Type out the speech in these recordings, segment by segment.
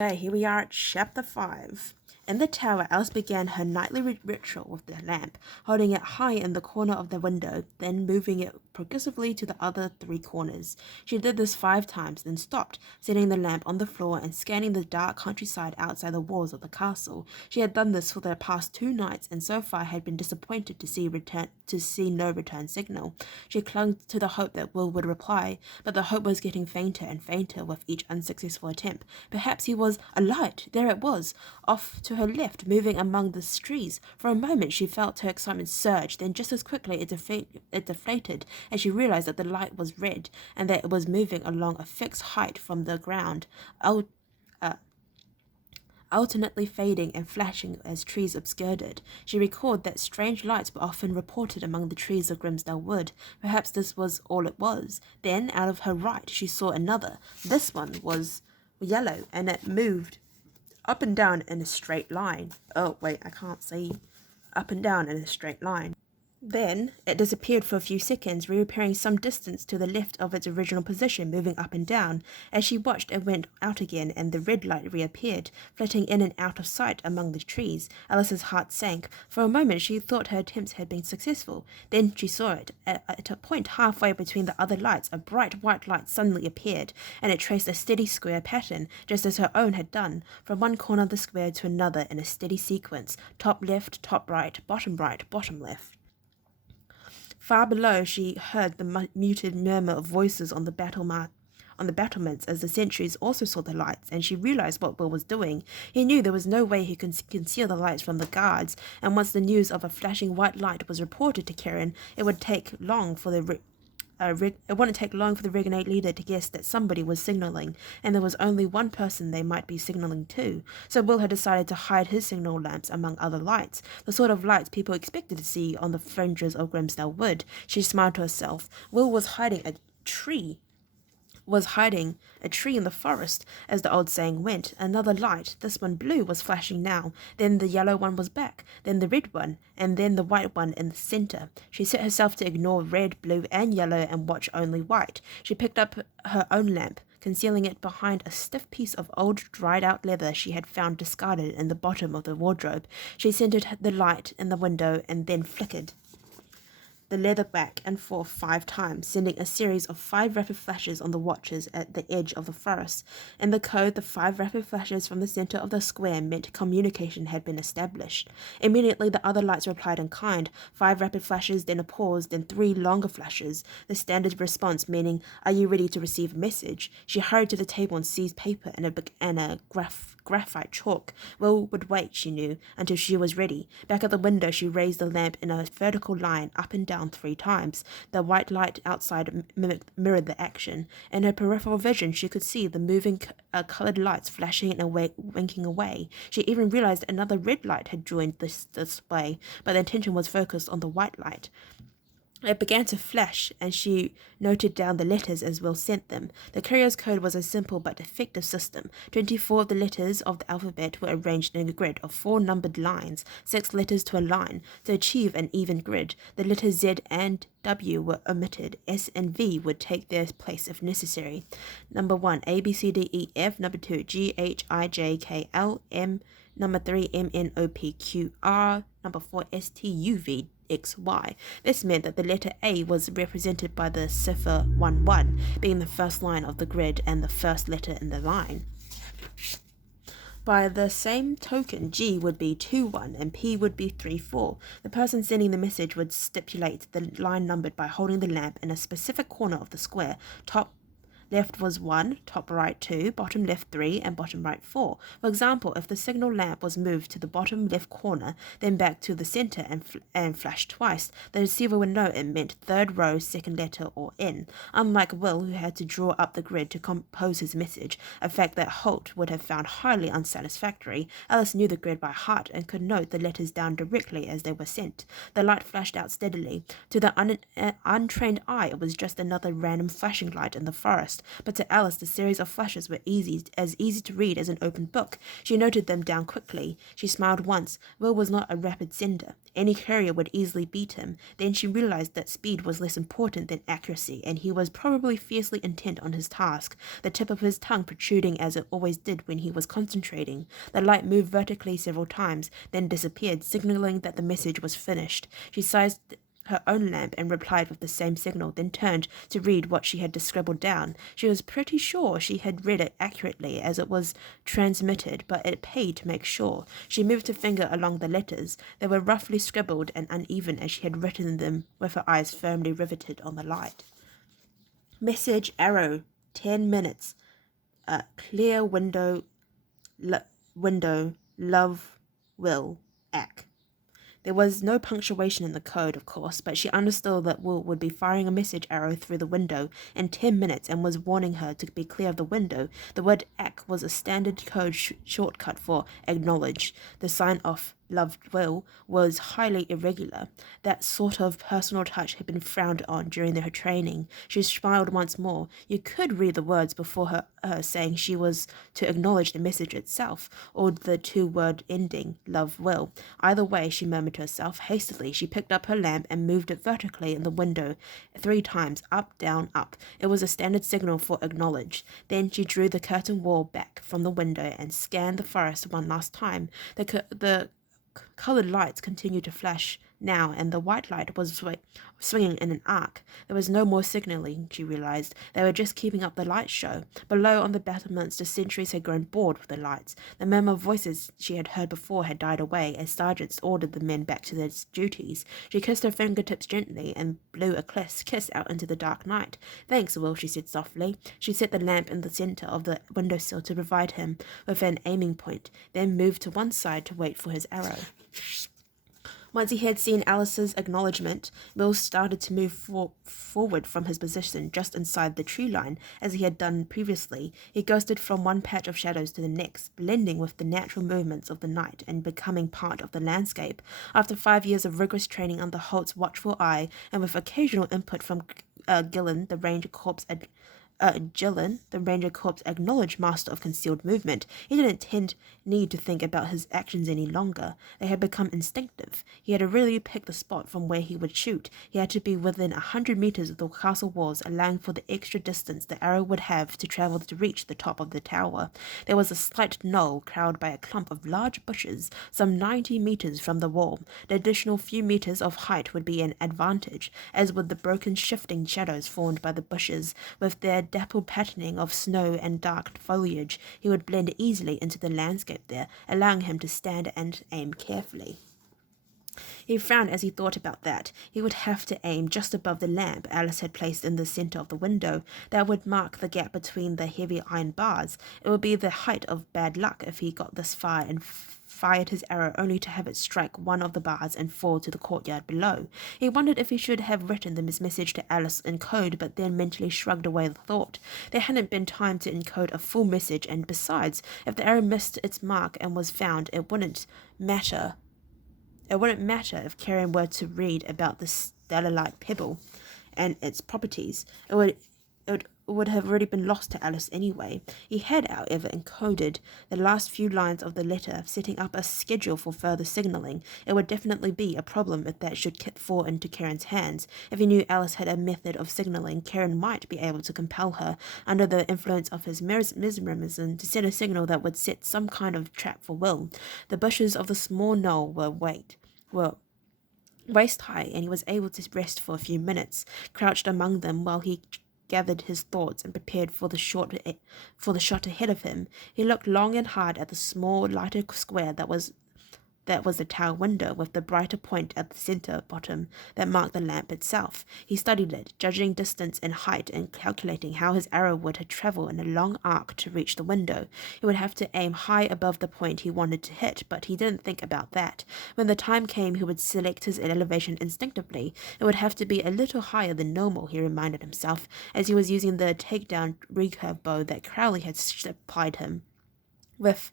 Okay, here we are at chapter 5. In the tower, Alice began her nightly ritual with the lamp, holding it high in the corner of the window, then moving it progressively to the other 3 corners. She did this 5 times, then stopped, setting the lamp on the floor and scanning the dark countryside outside the walls of the castle. She had done this for the past 2 nights, and so far had been disappointed to see no return signal. She clung to the hope that Will would reply, but the hope was getting fainter and fainter with each unsuccessful attempt. Perhaps he was a light. There it was, off to her left, moving among the trees. For a moment she felt her excitement surge, then just as quickly it deflated as she realized that the light was red and that it was moving along a fixed height from the ground, alternately fading and flashing as trees obscured it. She recalled that strange lights were often reported among the trees of Grimsdale Wood. Perhaps this was all it was. Then, out of her right, she saw another. This one was yellow, and it moved up and down in a straight line. Oh, wait, I can't see. Up and down in a straight line. Then it disappeared for a few seconds, reappearing some distance to the left of its original position, moving up and down. As she watched, it went out again, and the red light reappeared, flitting in and out of sight among the trees. Alice's heart sank. For a moment she thought her attempts had been successful. Then she saw it. At a point halfway between the other lights, a bright white light suddenly appeared, and it traced a steady square pattern, just as her own had done, from one corner of the square to another in a steady sequence, top left, top right, bottom left. Far below she heard the muted murmur of voices on the battlements as the sentries also saw the lights, and she realized what Will was doing. He knew there was no way he could conceal the lights from the guards, and once the news of a flashing white light was reported to Karen, it wouldn't take long for the Renegade leader to guess that somebody was signaling, and there was only one person they might be signaling to. So Will had decided to hide his signal lamps among other lights, the sort of lights people expected to see on the fringes of Grimsdale Wood. She smiled to herself. Will was hiding a tree in the forest, as the old saying went. Another light, this one blue, was flashing now. Then the yellow one was back, then the red one, and then the white one in the center. She set herself to ignore red, blue, and yellow and watch only white. She picked up her own lamp, concealing it behind a stiff piece of old dried-out leather she had found discarded in the bottom of the wardrobe. She centered the light in the window and then flickered the leather back and forth 5 times, sending a series of 5 rapid flashes on the watchers at the edge of the forest. In the code, the 5 rapid flashes from the center of the square meant communication had been established. Immediately, the other lights replied in kind. 5 rapid flashes, then a pause, then 3 longer flashes, the standard response meaning, "Are you ready to receive a message?" She hurried to the table and seized paper and a graphite chalk. Will would wait, she knew, until she was ready. Back at the window, she raised the lamp in a vertical line up and down 3 times. The white light outside mirrored the action. In her peripheral vision, she could see the moving colored lights flashing and winking away. She even realized another red light had joined this display, but the attention was focused on the white light. It began to flash, and she noted down the letters as Will sent them. The courier's code was a simple but effective system. 24 of the letters of the alphabet were arranged in a grid of 4 numbered lines, 6 letters to a line. To achieve an even grid, the letters Z and W were omitted. S and V would take their place if necessary. Number 1, A, B, C, D, E, F. Number 2, G, H, I, J, K, L, M. Number 3, M, N, O, P, Q, R. Number 4, S, T, U, V, X, Y. This meant that the letter A was represented by the cipher 11, being the first line of the grid and the first letter in the line. By the same token, G would be 2-1 and P would be 3-4. The person sending the message would stipulate the line numbered by holding the lamp in a specific corner of the square. Top left was 1, top right 2, bottom left 3, and bottom right 4. For example, if the signal lamp was moved to the bottom left corner, then back to the center and flashed twice, the receiver would know it meant 3rd row, 2nd letter, or N. Unlike Will, who had to draw up the grid to compose his message, a fact that Holt would have found highly unsatisfactory, Alice knew the grid by heart and could note the letters down directly as they were sent. The light flashed out steadily. To the untrained eye, it was just another random flashing light in the forest. fast, but to Alice the series of flashes were as easy to read as an open book. She noted them down quickly. She smiled once. Will was not a rapid sender. Any courier would easily beat him. Then she realized that speed was less important than accuracy, and he was probably fiercely intent on his task, the tip of his tongue protruding as it always did when he was concentrating. The light moved vertically several times, then disappeared, signaling that the message was finished. She sized her own lamp and replied with the same signal, then turned to read what she had scribbled down. She was pretty sure she had read it accurately as it was transmitted, but it paid to make sure. She moved her finger along the letters. They were roughly scribbled and uneven as she had written them, with her eyes firmly riveted on the light. Message arrow, 10 minutes. Clear window, love, will, act. There was no punctuation in the code, of course, but she understood that Will would be firing a message arrow through the window in 10 minutes and was warning her to be clear of the window. The word "ac" was a standard code shortcut for acknowledge. The sign of loved Will was highly irregular. That sort of personal touch had been frowned on during her training. She smiled once more. You could read the words before her saying she was to acknowledge the message itself, or the two-word ending, love Will. Either way, she murmured to herself. Hastily, she picked up her lamp and moved it vertically in the window 3 times, up, down, up. It was a standard signal for acknowledge. Then she drew the curtain wall back from the window and scanned the forest one last time. The colored lights continued to flash now, and the white light was swinging in an arc. There was no more signaling, she realized. They were just keeping up the light show. Below on the battlements, the sentries had grown bored with the lights. The murmur of voices she had heard before had died away as sergeants ordered the men back to their duties. She kissed her fingertips gently and blew a kiss out into the dark night. Thanks, Will, she said softly. She set the lamp in the center of the windowsill to provide him with an aiming point, then moved to one side to wait for his arrow. Once he had seen Alice's acknowledgement, Will started to move forward from his position just inside the tree line, as he had done previously. He ghosted from one patch of shadows to the next, blending with the natural movements of the night and becoming part of the landscape. After 5 years of rigorous training under Holt's watchful eye, and with occasional input from Gillen, the Ranger Corps acknowledged master of concealed movement. He didn't need to think about his actions any longer. They had become instinctive. He had really picked the spot from where he would shoot. He had to be within 100 meters of the castle walls, allowing for the extra distance the arrow would have to travel to reach the top of the tower. There was a slight knoll crowded by a clump of large bushes, some 90 meters from the wall. The additional few meters of height would be an advantage, as would the broken shifting shadows formed by the bushes, with their dappled patterning of snow and dark foliage. He would blend easily into the landscape there, allowing him to stand and aim carefully. He frowned as he thought about that. He would have to aim just above the lamp Alice had placed in the center of the window. That would mark the gap between the heavy iron bars. It would be the height of bad luck if he got this far and fired his arrow only to have it strike one of the bars and fall to the courtyard below. He wondered if he should have written this message to Alice in code, but then mentally shrugged away the thought. There hadn't been time to encode a full message, and besides, if the arrow missed its mark and was found, it wouldn't matter. It wouldn't matter if Karen were to read about the stellarite pebble and its properties. It would have already been lost to Alice anyway. He had, however, encoded the last few lines of the letter, setting up a schedule for further signaling. It would definitely be a problem if that should fall into Karen's hands. If he knew Alice had a method of signaling, Karen might be able to compel her, under the influence of his mesmerism, to send a signal that would set some kind of trap for Will. The bushes of the small knoll were waist high, and he was able to rest for a few minutes, crouched among them while he gathered his thoughts and prepared for the shot ahead of him. He looked long and hard at the small, lighter square that was the tower window, with the brighter point at the center bottom that marked the lamp itself. He studied it, judging distance and height and calculating how his arrow would travel in a long arc to reach the window. He would have to aim high above the point he wanted to hit, but he didn't think about that. When the time came, he would select his elevation instinctively. It would have to be a little higher than normal, he reminded himself, as he was using the takedown recurve bow that Crowley had supplied him with,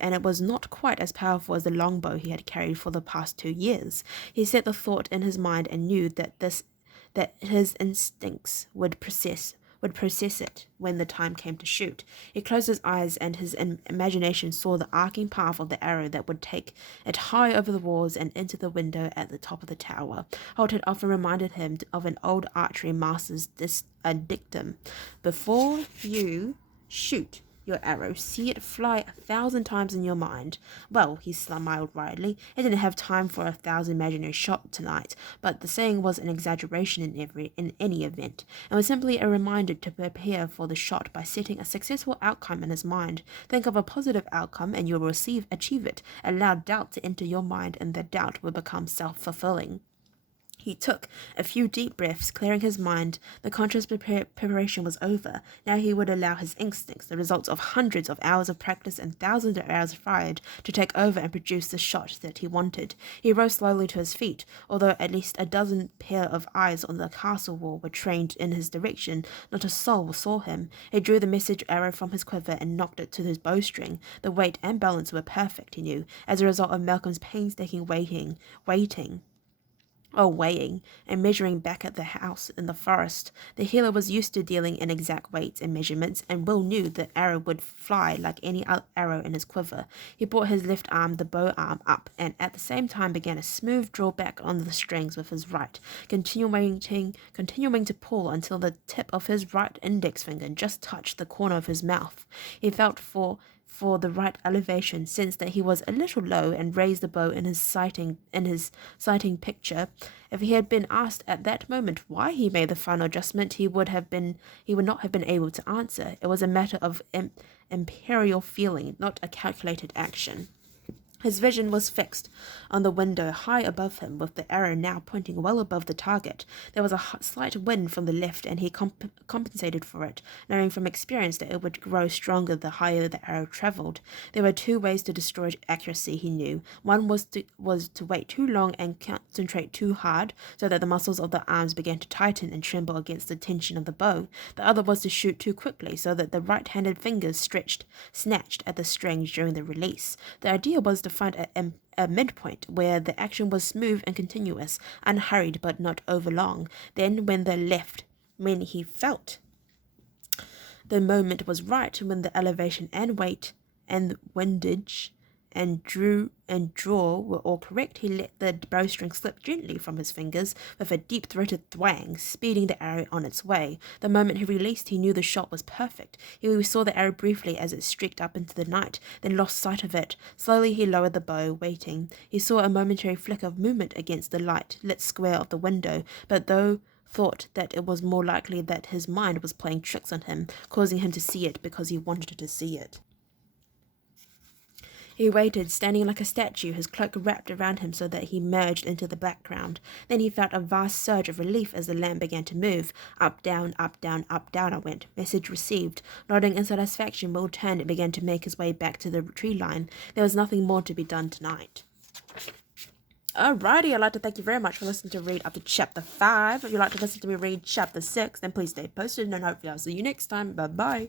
and it was not quite as powerful as the longbow he had carried for the past 2 years. He set the thought in his mind and knew that his instincts would would process it when the time came to shoot. He closed his eyes, and his imagination saw the arcing path of the arrow that would take it high over the walls and into the window at the top of the tower. Holt had often reminded him of an old archery master's dictum: before you shoot your arrow, see it fly 1,000 times in your mind. Well, he smiled wryly. He didn't have time for 1,000 imaginary shots tonight, but the saying was an exaggeration in any event, and was simply a reminder to prepare for the shot by setting a successful outcome in his mind. Think of a positive outcome, and you will achieve it. Allow doubt to enter your mind, and the doubt will become self-fulfilling. He took a few deep breaths, clearing his mind. The conscious preparation was over. Now he would allow his instincts, the results of hundreds of hours of practice and thousands of hours fired, to take over and produce the shot that he wanted. He rose slowly to his feet. Although at least a dozen pair of eyes on the castle wall were trained in his direction, not a soul saw him. He drew the message arrow from his quiver and knocked it to his bowstring. The weight and balance were perfect, he knew, as a result of Malcolm's painstaking weighing and measuring back at the house in the forest. The healer was used to dealing in exact weights and measurements, and Will knew the arrow would fly like any arrow in his quiver. He brought his left arm, the bow arm, up, and at the same time began a smooth draw back on the strings with his right, continuing to pull until the tip of his right index finger just touched the corner of his mouth. He felt for the right elevation, sensed that he was a little low, and raised the bow in his sighting picture. If he had been asked at that moment why he made the final adjustment, he would not have been able to answer. It was a matter of imperial feeling, not a calculated action. His vision was fixed on the window high above him, with the arrow now pointing well above the target. There was a slight wind from the left, and he compensated for it, knowing from experience that it would grow stronger the higher the arrow travelled. There were two ways to destroy accuracy, he knew. One was to wait too long and concentrate too hard, so that the muscles of the arms began to tighten and tremble against the tension of the bow. The other was to shoot too quickly, so that the right-handed fingers snatched at the strings during the release. The idea was to find a midpoint where the action was smooth and continuous, unhurried but not overlong. Then, when he felt the moment was right, when the elevation and weight and windage and draw were all correct, he let the bowstring slip gently from his fingers with a deep-throated thwang, speeding the arrow on its way. The moment he released, he knew the shot was perfect. He saw the arrow briefly as it streaked up into the night, then lost sight of it. Slowly he lowered the bow, waiting. He saw a momentary flick of movement against the lit square of the window, but thought that it was more likely that his mind was playing tricks on him, causing him to see it because he wanted to see it. He waited, standing like a statue, his cloak wrapped around him so that he merged into the background. Then he felt a vast surge of relief as the lamp began to move. Up, down, up, down, up, down I went. Message received. Nodding in satisfaction, Will turned and began to make his way back to the tree line. There was nothing more to be done tonight. Alrighty, I'd like to thank you very much for listening to read up to chapter 5. If you'd like to listen to me read chapter 6, then please stay posted, and hopefully I'll see you next time. Bye-bye.